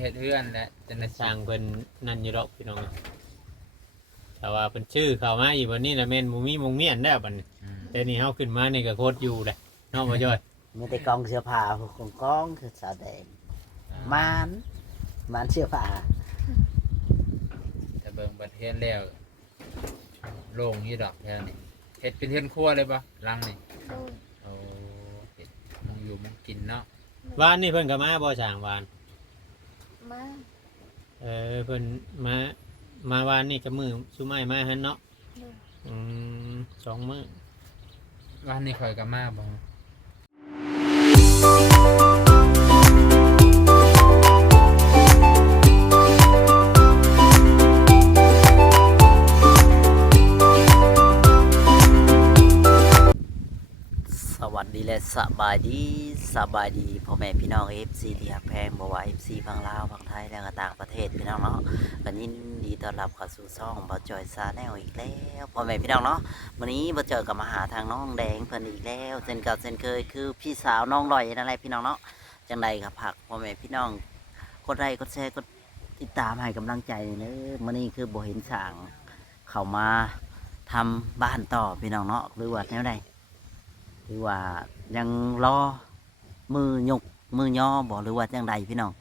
เฮ็ดเฮือนและจะน่ะ สร้างเพิ่นนั่นอยู่ดอกพี่น้องแต่ว่าเพิ่นชื่อเข้ามาอยู่วันนี้น่ะแม่นบ่มีมงเมียนแล้วบัดนี้แต่นี่เฮาขึ้นมานี่ก็โคตรอยู่เลยเนาะบ่จ้อย มีแต่กองเสื้อผ้าของกองคือสาวแดงมานเสื้อผ้า แต่เบิ่งประเทศแล้วโล่งอยู่ดอกแถวนี้เฮ็ดเป็นเฮือนครัวเลยบ่หลังนี่ โดย โอ้เฮ็ดมองอยู่มองกินเนาะ วานนี่เพิ่นก็มาบ่สร้างวาน มา เพิ่นมาวานนี่ก็มือซุไม้มาหั่นเนาะ โดย อืม2มื้อ วันนี้ข่อยก็มาบ่ สวัสดีและสบายดีพ่อแม่พี่น้อง FC ที่ฮักแพงบ่ว่า FC ฝั่งลาวฝั่งไทยและก็ต่างประเทศพี่น้องเนาะก็ยินดีต้อนรับเข้าสู่ช่องบ่จอยซาแนลอีกแล้วพ่อแม่พี่น้องเนาะวันนี้บ่เจอกับมาหาทางน้องแดงเพิ่นอีกแล้วเช่นเก่าเช่นเคยคือพี่สาวน้องลอยนั่นแหละพี่น้องเนาะจังใดก็ฝากพ่อแม่พี่น้องกดไลค์กดแชร์กดติดตามให้กำลังใจเด้อมื้อนี้คือบ่เห็นสร้างเข้ามาทำบ้านต่อพี่น้องเนาะหรือว่าแนวใดหรือว่ายังรอมือยกมือย่อบอกหรือว่าจังใดพี่น้อง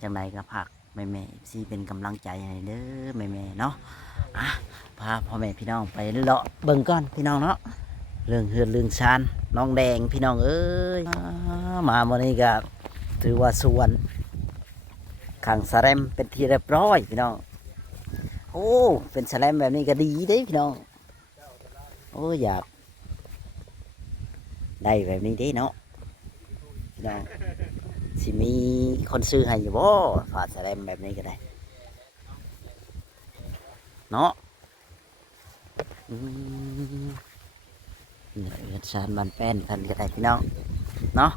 จังใดก็ผักแม่ซีเป็นกำลังใจให้เด้อแม่เนาะพาพ่อแม่พี่น้องไปเลาะเบิ่งก่อนพี่น้องเนาะเรื่องเฮือนเรื่องชานน้องแดงพี่น้องเอ้ยมาวันนี้ก็ถือว่าสวนขังสแลมเป็นที่เรียบร้อยพี่น้องโอ้เป็นสแลมแบบนี้ก็ดีเด้พี่น้องโอ้อยากได้แบบนี้ได้เนาะพี่น้องสิมีคนซื้อให้อยู่บ่ฝาแสลมแบบนี้ก็ได้เนาะนี่เงินชานมันแป้นพันก็ได้พี่น้องเนาะ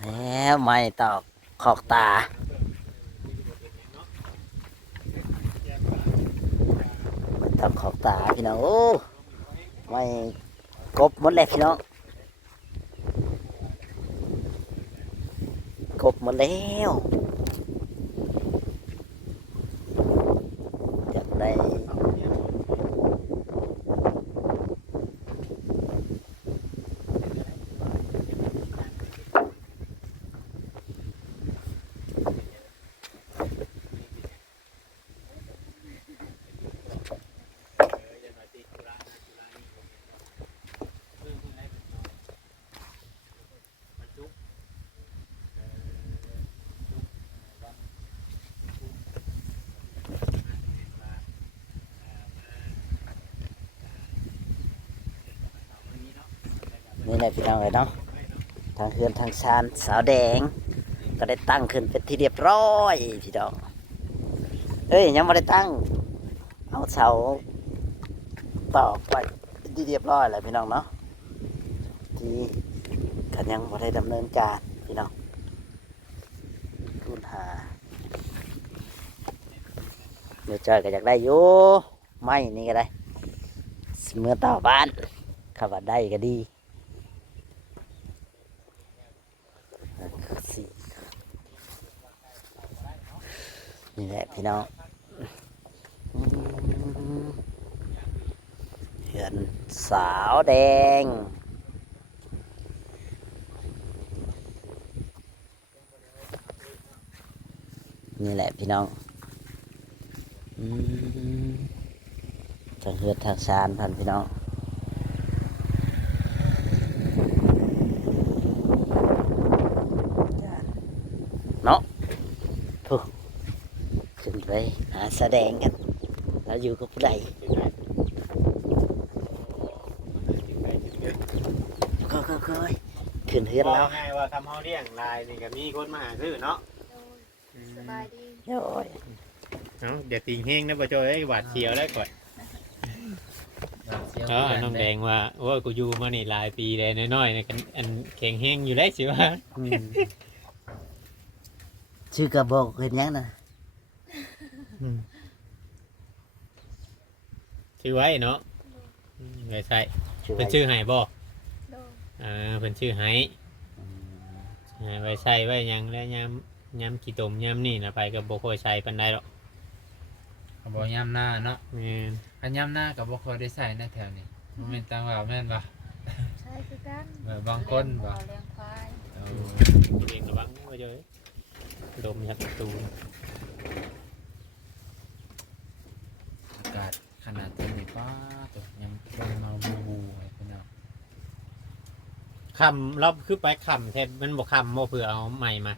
แล้วไม่ตอกขอกตาตอกขอบตาพี่น้องโอ้ไม่กบหมดเลยพี่น้องกบหมดแล้วอยากได้นี่แหละพี่น้องเลยเนาะทางเฮือนทางชานสาวแดงก็ได้ตั้งขึ้นเป็นที่เรียบร้อยพี่น้องเอ้ยยังไม่ได้ตั้งเอาเสาตอกไปที่เรียบร้อยแล้วพี่น้องเนาะที่กันยังไม่ได้ดำเนินการพี่น้องคุณหาเดี๋ยวเจอก็อยากได้อยู่ไม่นี่ก็ได้เมื่อต่อบ้านขับได้ก็ดีนี่แหละพี่น้องเห็นสาวแดงนี่แหละพี่น้องทางเฮือดทางชานพันพี่น้องเนาะถูกขึ้นไปหาแสดงกันแล้วอยู่กับผู้ใดก็ขึ้นเฮือนแล้ว ง่ายว่าทำเฮาเลี้ยงลายนี่ก็มีคนมาหาซื้อเนาะ โดยสบายดี โอ้ย เนาะเดี๋ยวติงเฮงนะบ่จอยไอ้หวาดเสียวแล้วก่อนน้องแดงว่าโอ้ยกูอยู่มานี่หลายปีเลยน้อยๆนะกันอันแข็งแห้งอยู่ได้สิว่า ชื่อกระบอกเห็นยังนะ ชื่อไว้เนาะ เลยใช่ ชื่อ เป็นชื่อไห้บ่ โดย เป็นชื่อไห้ อืม ไว้ใส่ไว้หยังแล้วยำขี้ตมยำนี่นะไปกับบ่ค่อยใส่ปานใดหรอก ก็บ่ย่ำหน้าเนาะ แม่น อันย่ำหน้าก็บ่ค่อยได้ใส่นะแถวนี้บ่แม่นตังว่าแม่นบ่ ใช่คือกัน แบบบางคนบ่ เลี้ยงควาย เอา ตัวเองระวังไว้เด้อดมยัดประตู อากาศขนาดที่นี่ป้าตัวยังบ่เมาบูๆไอ้พี่น้อง คำรอบคือไปคำแทนมันบ่คำบ่เพื่อเอาใหม่มา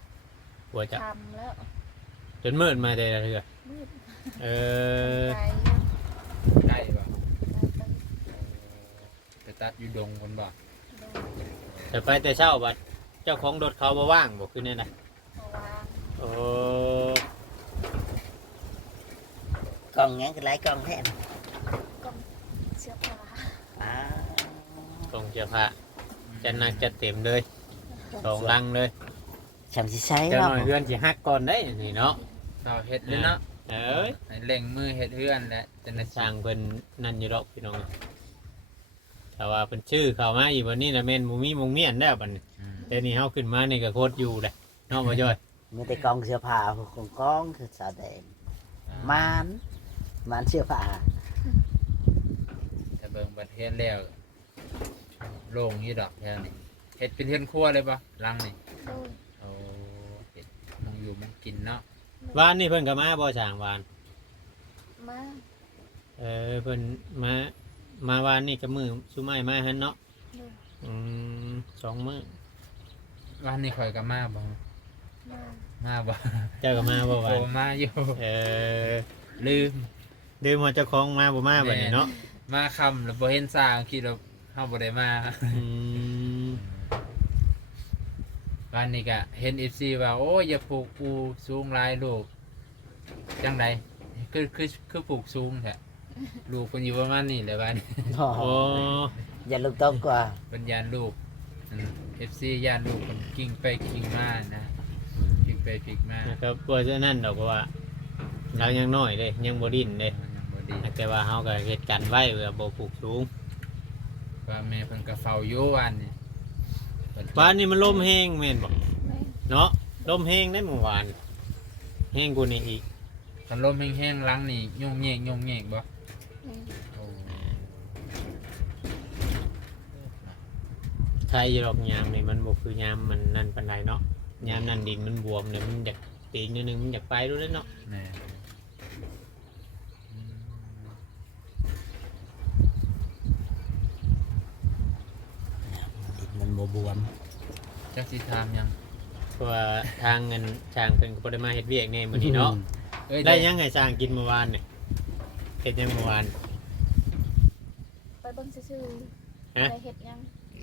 หัวจะ ทำแล้ว จนมืดมาได้ละเถื่อ มืด เออ ไกล ใกล้บ่ ไกล ไปตัดอยู่ดงคนบ่ โดย แต่ไปแต่เช้าบัดเจ้าของรถเขาบ่ว่างบ่คือแน่น่ะ มาวาง โอ้ กล่องยังคือหลายกล่องแท้น่ะ กล่องเสื้อผ้า อ้าว ตรงเสื้อผ้าจัดหนักจัดเต็มเลยสองลังเลย ฉันสิใช้ เจ้าห เนาะ น่อยเพื่อนสิฮักก่อนได้นี่เนาะ เสาเฮ็ดเลยเนาะ เอ้ย ให้เล่งมือเฮ็ดเฮือนและจังได๋ สร้างเพิ่นนั่นอยู่ดอกพี่น้องแต่ว่าเพิ่นชื่อเข้ามาอีกวันนี้นะแม่นบ่มีมงเมียนแล้วบัดนี้ อืม แต่นี่เฮาขึ้นมานี่ก็โคตรอยู่เลยเนาะบ่จ้อย มีแต่กล่องเสื้อผ้าของกล่องคือสาวแดงมานเสื้อผ้า ถ้าเบิ่งประเทศแล้วโล่งอยู่ดอกแถวนี้เฮ็ดเป็นเฮือนครัวเลยบ่หลังนี่ โดย เอาเฮ็ดมองอยู่มองกินเนาะ วานนี่เพิ่นก็มาบ่ช่างวาน มา เพิ่นมาวานนี่ก็มือสุไม้มาหั่นเนาะ โดย อืมสองมื้อ วันนี้ข่อยก็มาบ่ มา มาบ่ เจ้าก็มาบ่วา โอ้ น มาอยู่ เออ ลืม ดื่มหัวเจ้าของมาบ่มาบัดนี้เนาะ มาค่ำแล้วบ่เห็นสร้างคิดว่าเฮาบ่ได้มา อืม วันนี้ก็เห็น FC ว่าโอ้ยอย่าปลูกปูสูงหลายลูกจังไดคือปลูกสูงแท้ลูกเพิ่นอยู่ประมาณนี้แหละบัดนี้ โอ้ อย่าลูกต้องกว่า เป็นยานลูกFC ยานลูกมันกิ้งไปกิ้งมานะกิ้งไปกิ้งมา นะครับกลัวจะนั่นดอกเพราะว่าเรายังน้อยเด้ยังบ่ดิ้นเด้ ยังบ่ดี แต่ว่าเฮาก็เฮ็ดกันไว้เพื่อบ่ปลูกสูง ว่าแม่เพิ่นก็เฝ้าอยู่วันนี้เพิ่น บ้านนี้มันลมแห้งแม่นบ่ แม่ เนาะลมแห้งได้เมื่อวานแห้งกว่านี้อีก คันลมแห้งๆหลังนี่ยุ่งแยกบ่ แม่ โอ้ ใช่ดอกยามนี่มันบ่คือยามมันนั่นปานใดเนาะยามนั่นดินมันบวมเนี่ยมันอยากปีกนิดนึงมันอยากไปรู้แล้วเนาะ แม่อืม ดินมันบวม จักสิถามหยัง เพราะว่าทางเงินช่างเพิ่นก็บ่ได้มาเฮ็ดเวียกแน่มื้อนี้เนาะ เอ้ย ได้ยังให้ช่างกินเมื่อวานนี่เฮ็ดยังเมื่อวาน ไปเบิ่งซื่อๆ ฮะ ไปเฮ็ดหยัง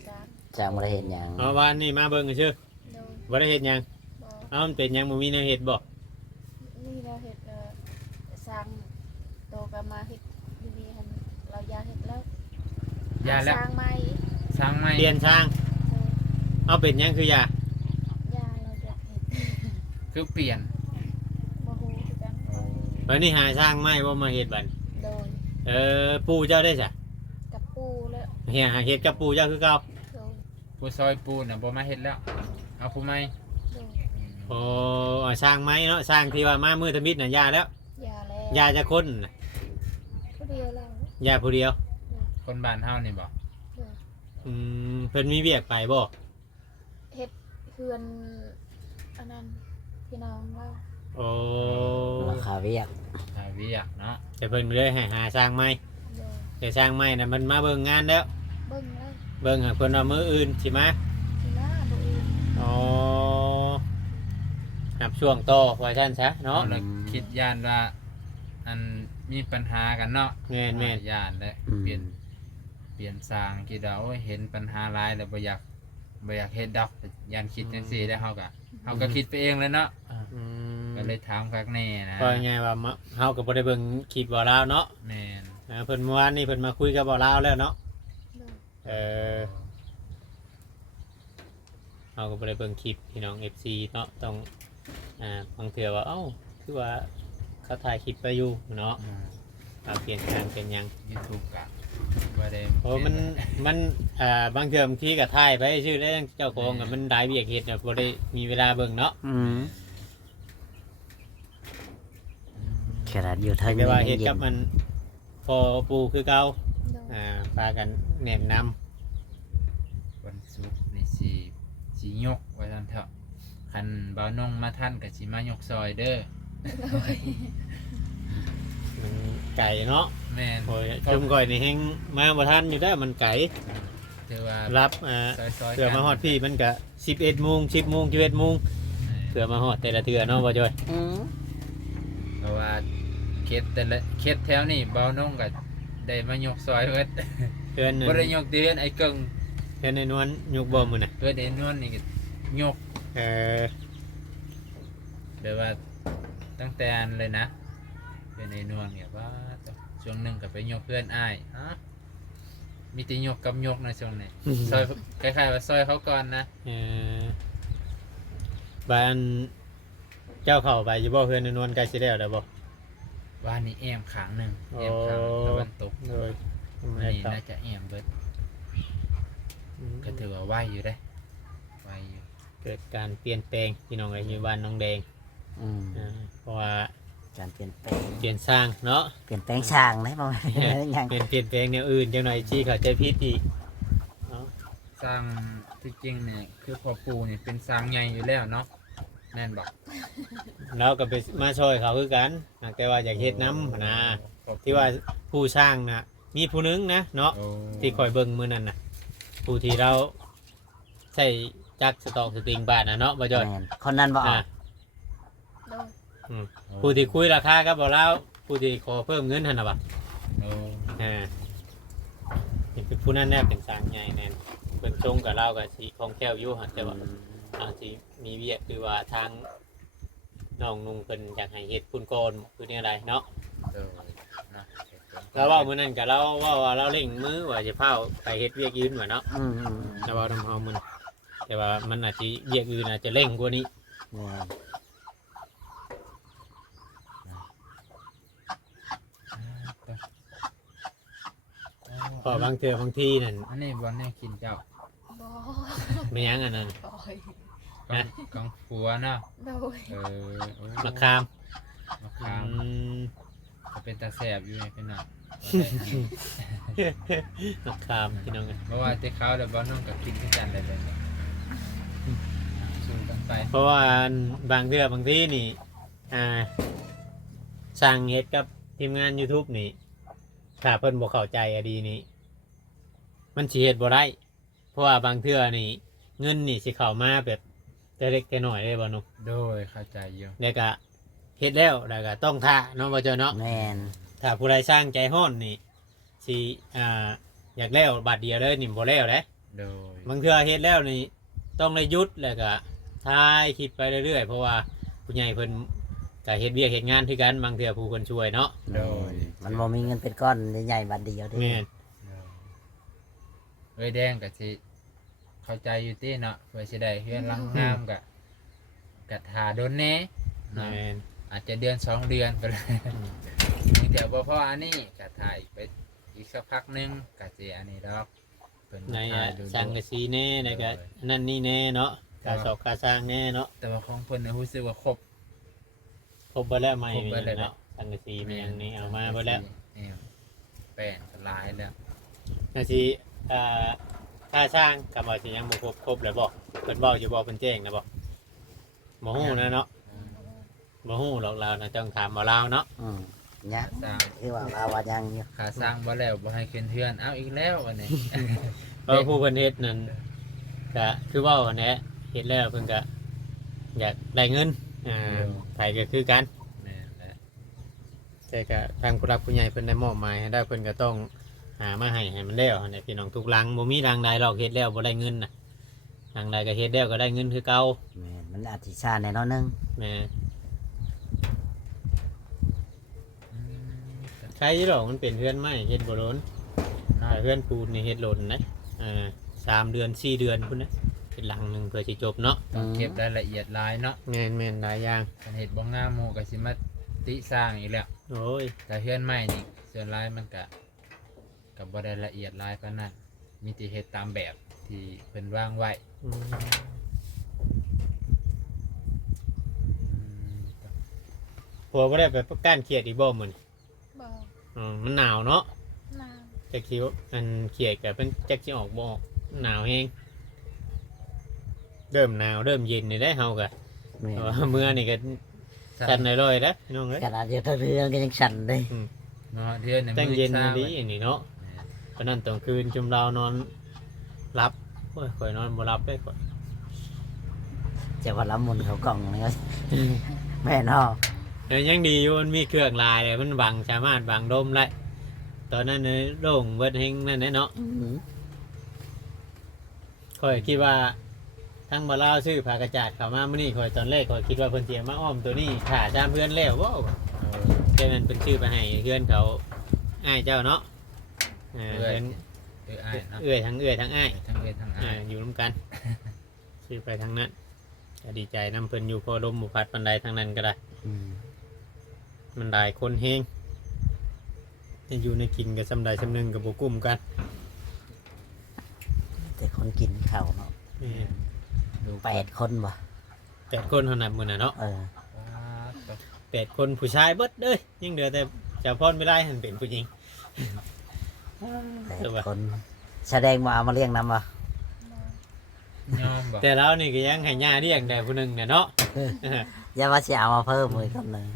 จ้า จางบ่ได้เห็นหยัง เมื่อวานนี่มาเบิ่งซื่อ โดย บ่ได้เฮ็ดหยัง บ่ เอ้ามันเป็นหยังบ่มีแนวเฮ็ดบ่ นี่เราเฮ็ดสร้างโตก็มาเฮ็ดดีๆหั่นเราอยากเฮ็ดแล้ว ยาแล้ว สร้างใหม่ สร้างใหม่ เปลี่ยนช่าง โดย เอาเป็นหยังคือหยา ยาเราจะเฮ็ด คือเปลี่ยน บ่ฮู้คือกัน วันนี้หาช่างใหม่บ่มาเฮ็ดบัด โดย ปู่เจ้าได้จ้ะ กับปูแล้ว เฮียหาเฮ็ดกับปู่เจ้าคือเก่า โดย ผู้ซอยปูน่ะบ่มาเฮ็ดแล้ว เอาผู้ใหม่ โดย โอ้สร้างไหมเนาะสร้างที่ว่ามามือทมิดน่ะยาแล้ว ยาแล้ว ยาจะคนน่ะ ผู้เดียวแล้ว ยาผู้เดียว คนบ้านเฮานี่บ่ โดย เพิ่นมีเวียกไปบ่ เฮ็ดเฮือนอันนั้นพี่น้องเรา โอ้ ราคาเวียก หาเวียกเนาะ แต่เพิ่นเลยให้หาสร้างไหม โดย แต่สร้างไหมน่ะมันมาเบิ่งงานแล้ว เบิ่งแล้ว เบิ่งหาเพิ่นว่ามื้ออื่นสิมา สิมาบ่อื่น อ๋อครับช่วงต่อว่าซั่นซะเนาะ เอาแล้วคิดย่านว่าอันมีปัญหากันเนาะ แม่น ย่านและเปลี่ยนสร้างคิดว่าโอ้ยเห็นปัญหาหลายแล้วบ่อยากเฮ็ดดอกย่านคิดจังซี่ได้วเฮาก็คิดไปเองเลยเนาะ อืม ก็เลยถามคักแน่นะ ก็ไงว่าเฮาก็บ่ได้เบิ่งคลิปบ่ลาวเนาะ แม่น เพิ่นเมื่อวานนี้เพิ่นมาคุยกับบ่ลาวแล้วเนาะ โดย เออเราก็บ่ได้เบิ่งคลิปพี่น้อง FC เนาะต้องบางเทื่อว่าเอ้าคือว่าเขาถ่ายคลิปไปอยู่เนาะ อืม เอาเปลี่ยนการเป็นหยัง YouTube กะ บ่ได้ โอ้มันบางเทอมที่ก็ถ่ายไปชื่อได้เจ้าของก็มันได้เวียกเฮ็ดน่ะบ่ได้มีเวลาเบิ่งเนาะ ขนาดอยู่เทิง แต่ว่าเฮ็ด ย็ กับมันพอปูคือเก่า โดย พากันแหนมนำ วันศุกร์นี่สิยกไว้ซั่นเถอะคันบ่าวนงมาท่านก็สิมายกซอยเด้อ มันไก่เนาะ แม่น โอ้ยชุมก่อยนี่แฮงมาบ่ทันอยู่ได้อมันไก่ ถือว่า รับซอยๆ เผื่อมาฮอดพี่มันก็11โมง10โมง11โมงเผื่อมาฮอดแต่ละเทื่อเนาะบ่จ้อย เพราะว่าเขตแต่ละเขตแถวนี้บ่าวนงก็ได้มายกซอยเบิด เพื่อน บ่ได้ยกเดือนไอ้เกิง เพื่อนในนวลยกบ่มื้อน่ะ เพื่อนไอ้นวลนี่ก็ยก เออ แบบว่าตั้งแต่อันเลยนะเพื่อนไอ้นวลเนี่ยว่าช่วงหนึงก็ไปยกเพื่อนอ้ายฮะมีแต่ยกกับยกนะช่วงนี้ซอยคล้ายๆว่าซอยเขาก่อนนะ เออบ้านเจ้าเข้าไปอยู่บ่เพื่อนในนวลใกล้สิแล้วบ่ ว่านี่แอมขางหนึ่งแอมขางตะวันตก โดย อันนี้น่าจะแอมเบิดก็ถือว่าไหวอยู่ได้ไหวอยู่ เกิดการเปลี่ยนแปลงพี่น้องเอ้ยอยู่บ้านน้องแดงเพราะว่า การเปลี่ยนแปลง เปลี่ยนสร้างเนาะ เปลี่ยนแปลงช่างนะบ่ยัง เปลี่ยนแปลงแนวอื่นจังหน่อยชี้เข้าใจผิดอีกเนาะ สร้างที่จริงเนี่ยคือพอปูเนี่ยเป็นสร้างใหญ่อยู่แล้วเนาะแน่นบอก เราก็ไปมาช่วยเขาคือกันแต่ว่าอยากเฮ็ดน้ำนะที่ว่าผู้สร้างนะมีผู้หนึงนะเนาะ โอ้ ที่คอยเบิ่งมื้อนั้นน่ะผู้ที่เราใส่จักรสตอกสตริงบาทนะเนาะบ่จอย แม่นคนนั้นบ่อ อ่า อก โดย ผู้ที่คุยราคากับบ่เราผู้ที่ขอเพิ่มเงินหั่นน่ะบ่ โอ้ นี่เป็นผู้นั้นแน่เป็นสร้างใหญ่แน่นเพิ่นชงกับเราก็สิคล่องแคล่วอยู่หั่นแต่ว่าอาจสิมีเวียกคือว่าทางน้องนุ่งเพิ่นอยากให้เฮ็ดพุ่นโกนคือนี่อะไรเนาะ โดยเนาะ แล้วเว่ามื้อนั้นก็เราว่าเราเร่งมือว่าจะพาไปเฮ็ดเวียกอื่นว่าเนาะ แต่ว่าทำเฮามันแต่ว่ามันอาจจะเวียกอื่นอาจจะเร่งกว่านี้ แม่น เพอบางเทื่อบางที่นั่น อันนี้บอลแน่กินเจ้า บ่ ไม่ยั้งอันนั้น ปล่อย กองฟัวเนาะ โดย โอ้ มะขาม มะขาม ก็เป็นตาแสบอยู่ไงพี่น้อง มะขามพี่น้องกัน เพราะว่าที่เขาเดี๋ยวบอลน้องกับกินที่กันเลยสู้กันไป เพราะว่าบางเทื่อบางที่นี่สั่งเฮ็ดกับทีมงาน YouTube นี่ถ้าเพิ่นบ่เข้าใจอะดีนี่มันสิเฮ็ดบ่ได้เพราะว่าบางเทื่อนี่เงินนี่สิเข้ามาแบบแต่เล็กแต่น้อยได้บ่นุ โดยเข้าใจอยู่ แล้วก็เฮ็ดแล้วต้องท่าเนาะบ่เจ้าเนาะ แม่น ถ้าผู้ใดสร้างใจห้อนนี่สิอยากแล้วบาทเดียวเลยนี่บ่แล้วเด้ โดย บางเทื่อเฮ็ดแล้วนี่ต้องได้หยุดแล้วก็ถ่ายคลิปไปเรื่อยๆเพราะว่าผู้ใหญ่เพิ่นก็เฮ็ดเวียกเฮ็ดงานคือกันบางเทื่อผู้คนช่วยเนาะ โดย มันบ่มีเงินเป็นก้อนใหญ่ๆบัดเดียวเด้ แม่น เอ้ยแดงกับสิเข้าใจอยู่ที่เนาะเพื่อสิได้เฮือนหลังงามกับทาโดนแน่เนาะ แม่น อาจจะเดือน2 เดือนไปเลยนี่แต่บ่พออันนี้ก็ถ่ายไปอีกสักพักหนึงก็สิอันนี้ดอกเพิ่น ใน ถ่ายดู สร้างกะสีแน่แล้วก็นั่นนี่แน่เนาะกาสอบกาสร้างแน่เนาะ แต่ว่าของเพิ่นน่ะรู้สึกว่าครบ ครบบ่แล้วใหม่ ครบเบิดแล้ว เนาะสร้างกะสีมันยังนี่เอามาบ่แล้ว นี่แป้งก็หลายแล้ว นาสิค่าสร้างกับว่าสิยังบ่ครบแล้วบ่เพิ่นเว้าอยู่บ่เพิ่นแจ้งนะบ่บ่ฮู้นะเนาะบ่ฮู้หรอกเรานะต้องถามบ่ลาวเนาะ ยัก สร้าง คือว่าลาว่ายังอยู่ ขาสร้างบ่แล้วบ่ให้ขึ้นเทือนเอาอีกแล้วอันนี้ เพราะผู้เพิ่นเฮ็ดนั่นก็คือเว้าแหละเฮ็ดแล้วเพิ่นก็อยากได้เงินไผก็คือกัน แม่นแหละ แต่ก็ทางผู้รักผู้ใหญ่เพิ่นได้มอบหมายให้ได้เพิ่นก็ต้องหามาให้มันแล้วให้พี่น้องทุกหลังบ่มีหลังใดหรอกเฮ็ดแล้วบ่ได้เงินน่ะหลังใดก็เฮ็ดแล้วก็ได้เงินคือเก่า แม่นมันอาจสิช้าแน่นอนนึง แม่ใครหรอกมันเป็นเพื่อนไม้เฮ็ดบ่โดนแต่เพื่อนปูนนี่เฮ็ดโดนนะ3 เดือน4 เดือนพุ่นนะเป็นหลังหนึงเพื่อสิจบเนาะ ต้องเก็บรายละเอียดหลายเนาะ แม่นหลายอย่าง คันเฮ็ดบ่งามหมู่ก็สิมาติสร้างอีกแล้ว โอ้ย แต่เฮือนใหม่นี่ส่วนหลายมันก็ ก็บ่ได้ละเอียดหลายปานนั้นมีแต่เฮ็ดตามแบบที่เพิ่นวางไว้ อืม อืม ผัวบ่ได้ไปก้านเขียดอีกบ่มื้อนี้ บ่ มันหนาวเนาะ นาง จักสิอันเขียดก็เพิ่นจักสิออกบ่ออกหนาวแฮงเริ่มหนาวเริ่มเย็นนี่ได้เฮาก็ แม่น เพราะว่าเมื่อนี่ก็สั่นหน่อยๆแล้วพี่น้องเอ้ย ขนาดอยู่ทางเรือนก็ยังสั่นเลย เนาะเดือนหนึง ตั้ง มื้อ เย็น ช้า ดี ไว้ อันนี้เนาะเพราะนั้นตอนคืนจุมเรานอนรับโอ้ยข่อยนอนบ่รับได้ข่อย จะว่าล้ำมุนเขากล่องนี่ก็ แม่นอ แต่ยังดีอยู่มันมีเครื่องลายเลยมันบังสามารถบังดมได้ตอนนั้นเนี่ยโล่งเบิดเฮงนั่นแหละเนาะข่อยคิดว่าทั้งบ่ลาวซื้อผ้ากระจาดเข้ามามื้อนี้ข่อยตอนแรกข่อยคิดว่าเพิ่นสิเอามาอ้อมตัวนี้ถ้าตามเพื่อนแล้วบ่ แต่มันเป็นชื่อไปให้เพื่อนเขาอ้ายเจ้าเนาะ เอ้ย เพื่อน อ้ายเนาะ เอื้อยทั้งเอื้อยทั้งอ้าย ทั้งเอ้ยทั้งอ้าย อยู่ร่วมกัน ชื่อไปทั้งนั้นก็ดีใจนำเพิ่นอยู่พอลมบุพัดปันใดทั้งนั้นก็ได้ มันได้คนเฮงจะอยู่ในกินกับสำใดสำหนึงกับบุกุ้มกัน แต่คนกินข้าวเนาะ นี่ ลูก 8 คนบ่ 8 คนเท่านั้นมื้อน่ะเนาะ เออ 8 คนผู้ชายเบิดเด้ยยังเหลือแต่เจ้าพรไม่ได้หันเป็นผู้หญิง 8 คนแสดงว่าเอามาเลี้ยงนำบ่ บ่ ยอมบอก แต่แล้วนี่ก็ยังให้ย่าเลี้ยงได้ผู้หนึงเนี่ยเนาะ อย่าว่าสิเอามาเพิ่มอีกคนหนึง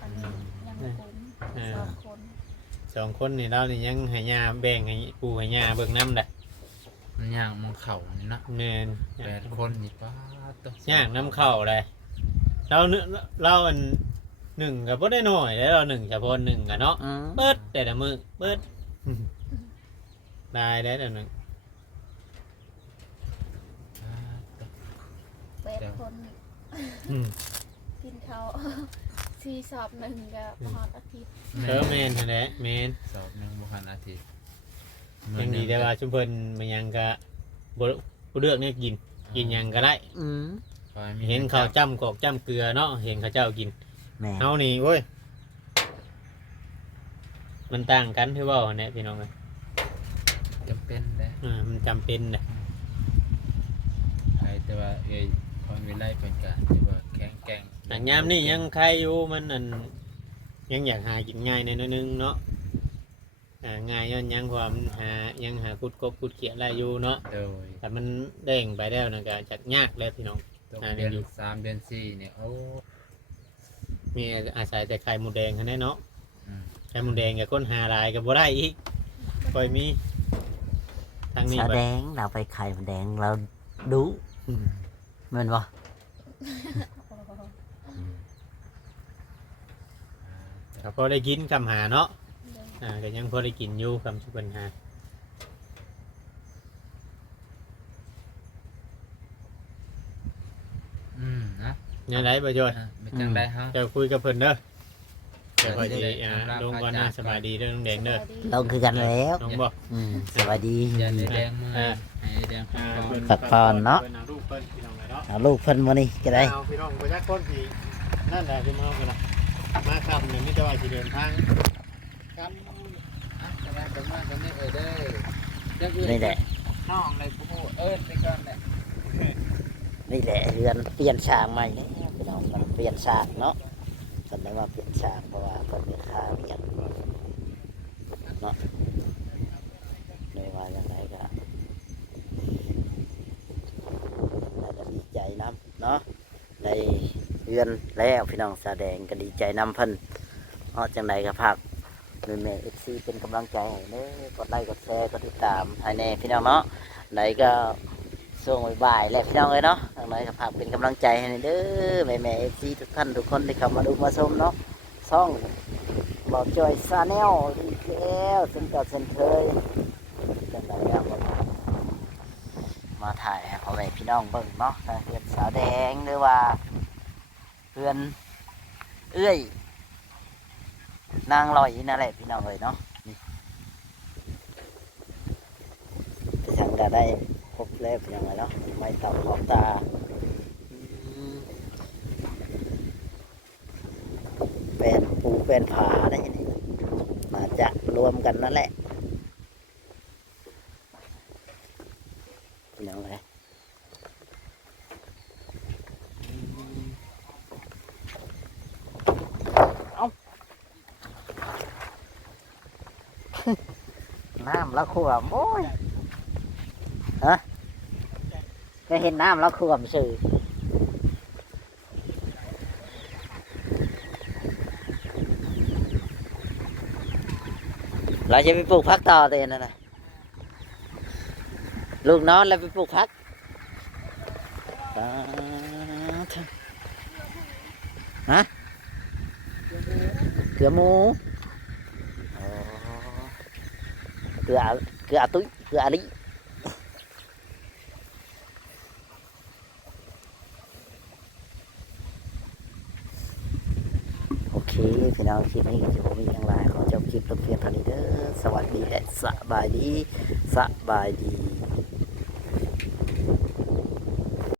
อันนี้ยังบ่คุ้น เออ 2 คน 2 คนนี่เรานี่ยังให้ย่าแบ่งให้ปู่ให้ย่าเบิ่งนำได้ มันย่างมองเข่านี่เนาะ แม่น 8 คนนี่ป้าตัว ย่างน้ำเข้าเลยเราอันหนึ่งกับพ่ได้หน่อยแล้วเราหนึ่งเฉพาะหนึ่งกันเนาะเปิดแต่ละมือเปิด ได้แต่ละหนึ่ง 8 คน อืม กินข้าว 4 สอบหนึ่งก็ฮอดอาทิตย์ แมนนั่นแหละแมน สอบหนึงบ่ทันอาทิตย์ ยังดีแต่ว่าชุมเพิ่นมันยังก็บ่เลือกเนี่ยกินยังก็ได้ ขอให้มี เห็นเขาวจ้ำกอกจ้ำเกลือเนาะเห็นเขาเจ้ากิน แม่ เฮานี่โว้ยมันต่างกันที่ว่าเนี่ยพี่น้องเอ้ย จำเป็นเด้ มันจำเป็นเลย ใครแต่ว่าเอ้ยพรวิไลเป็นก็ที่ว่าแข็งแกร่ง หนังยามนี่ยังใครอยู่มันอันยังอยากหากินง่ายในอยนึงเนาะง่ายย้อนยังความหายังหาคุดกบคุดเขียดอะไรอยู่เนาะ โดย แต่มันเด้งไปแล้วนะก็จะยากเลยพี่น้อง ตก อ่า เดือน อยู่ 3 เดือน 4เนี่ยโอ้ มีอาศัยแต่ไข่หมูแดงแค่นั้นเนาะ อืม ไข่หมูแดงกับก้นหาลายกับบ่ได้อีกคอยมีทางนี้ แส แบบ ดงเราไปไข่มันแดงเราดูแม่นบ่ ก็พอได้กินคำหาเนาะ เลย ก็ยังพอได้กินอยู่คำสุปัญหา นะ เนี่ยไรประโยชน์ ไม่จังได้ฮะ จะคุยกับเพิ่นเด้อจะคอย เดี๋ ดี ยว ลงก่อนนะสบายดีเด้อน้องแดงเด้อ ลงคือกันแล้ว น้องบอก สวัสดี อย่าได้แดงมือให้แดงพักผ่อน เพิ่น พักผ่อนเนาะ พิ่ลูกเพิ่นพี่น้องเลยเนาะ เอาลูกเพิ่นมานี่ก็ได้ เอาพี่น้องไปจักคนพี่นั่นแหละที่มาเอากันละมาคำเนี่ยไม่จะว่าสิเดินทางครับ สบายกันมากกันนี่เด้อ นี่แหละ น้องเลยกูไปก่อนแหละ นี่แหละเรือนเปลี่ยนฉากใหม่แล้วพี่น้องมันเปลี่ยนฉากเนาะสันได้ว่าเปลี่ยนฉากเพราะว่าเพิ่นเป็นค่าเรียนเนาะเลยว่าอย่างไรก็น่าจะดีใจน้ำเนาะได้เรือนแล้วพี่น้องแสดงก็ดีใจน้ำเพิ่นเพราะจังใดก็พักแม่FC เป็นกำลังใจให้เด้อกดไลค์กดแชร์กดติดตามให้แน่พี่น้องเนาะไหนก็ ช่วงบ่ายๆแล้วพี่น้องเลยเนาะทางไหนก็ฝากเป็นกำลังใจให้เด้อแม่ๆ FC ทุกท่านทุกคนที่เข้ามาดูมาชมเนาะซ่องบอกจอยซาแนลอีกแล้วเส้นเก่าเส้นเคยจังไดแล้วมาถ่ายให้พ่อแม่พี่น้องเบิ่งเนาะทางเพื่อนสาวแดงหรือว่าเพื่อนเอื้อยนางลอยนั่นแหละพี่น้องเลยเนาะนี่ไปทางได้ ครบแล้วเป็นยังไงเนาะไม่ต่อขอบตาเป็นปูเป็นผาได้ยังไงมาจะรวมกันนั่นแหละ พี่น้องเลยเอาน้ำแล้วขวมโอ้ยฮะก็เห็นน้ำแล้วขวมสื่อเราจะไปปลูกพักต่อเตนนั่นนะลูกนอนแล้วไปปลูกพักฮะเกลือหมูอ๋อเกลือตุ้ยเกลืออะไรโอเคพี่น้องคลิปนี้ก็จะมีอย่างไรขอจบคลิปลงเพียงเท่านี้เด้อสวัสดีและสบายดี